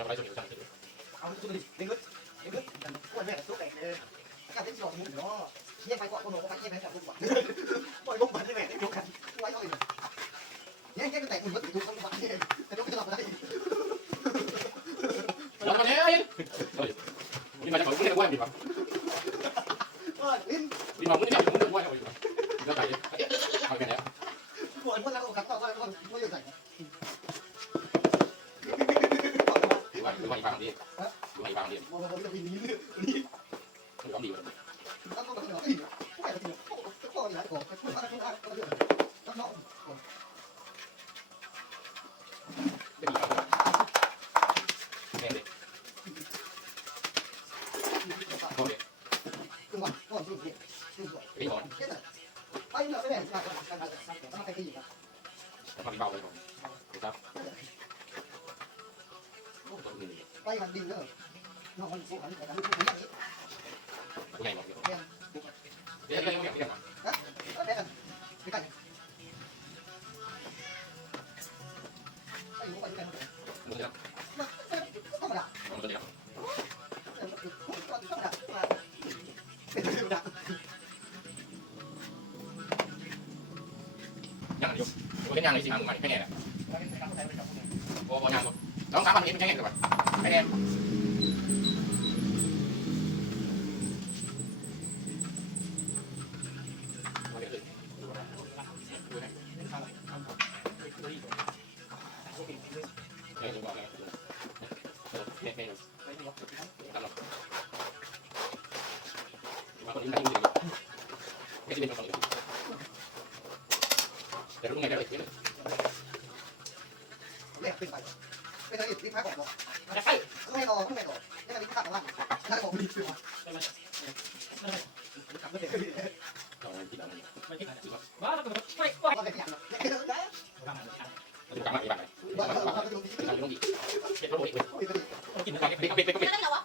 จะไปสุดที่สุดเอาสุดดิเด็กลึกเด็กลึกอ้วนแม่ตุ๊กแตกเลยการเล่นหลอกมึงเนาะเยี่ยมไปกว่าคนโง่ไปเยี่ยมไปกับลูกบอลปล่อยลูกบอลได้แม่ได้ยกกันไว้เอาเลยเนี่ยแค่แตกมึงก็ถูกคนลูกบอลเนี่ยแต่ยกไม่ตลอดได้แล้วมันเนี่ยนี่มาจากของกูเนี่ยว่ามีป่ะมีมามึงเนี่ยมึงเนี่ยว่าเอาอยู่ป่ะแล้วไหนเอาไปไหนอ่ะปวดคนละอกกับต่อว่าคนไม่ยอมใส่หรือว่าอีกฝั่งนี้หรือว่าอีกฝั่งนี้มองมองจะมีนี้นี่หรือว่าดีกว่าต้องต้องต้องอีกผู้ใหญ่จริงโอ้โหนะโอ้โหผู้ชายผู้ชายก็เรื่องต้องน้องเป็นอีกฝั่งแม่เด็กโอเคคือว่าก่อนสุดเนี่ยคือว่า ไอ้บอลไปเมื่อไม่ได้การไปที่อยู่ครับ แต่ความเบาเลยผมครับไปมันดินเลยน้องมันสู้กันแต่ทำให้ผู้หญิงอย่างนี้ผู้ใหญ่บอกเดี๋ยวเดี๋ยวเดี๋ยวฮะก็ได้กันไปกันไปอยู่ไปกันมึงจะธรรมดามึงจะ ธรรมดาเป็นธรรมดายังอยู่กูเล่นยังเลยสิหามึงใหม่ไม่แน่แหละโอ้ยังต้อง3 วันนี้มันใช่ไงกันวะไม่แน่มาคนนี้ไม่รู้ไม่ใช่เป็นคนอื่นแต่รู้ไงได้เลยแรกขึ้นไปเป็นอะไรที่พักก่อนไม่ให้ไม่รอไม่รอนี่มันมีพักของว่าถ้าบอกดีสุดกลับมาเด็กตอนนั้นที่เราไม่คิดอะไรจริงว่า ว่าเราไม่ว่าเราเป็นอย่างนี้นะ ดูกลับมาที่บ้านเลยบ้านเราต้องดีเก็บรถอีกเลยกินอะไรไปไปไปไปยังไงวะ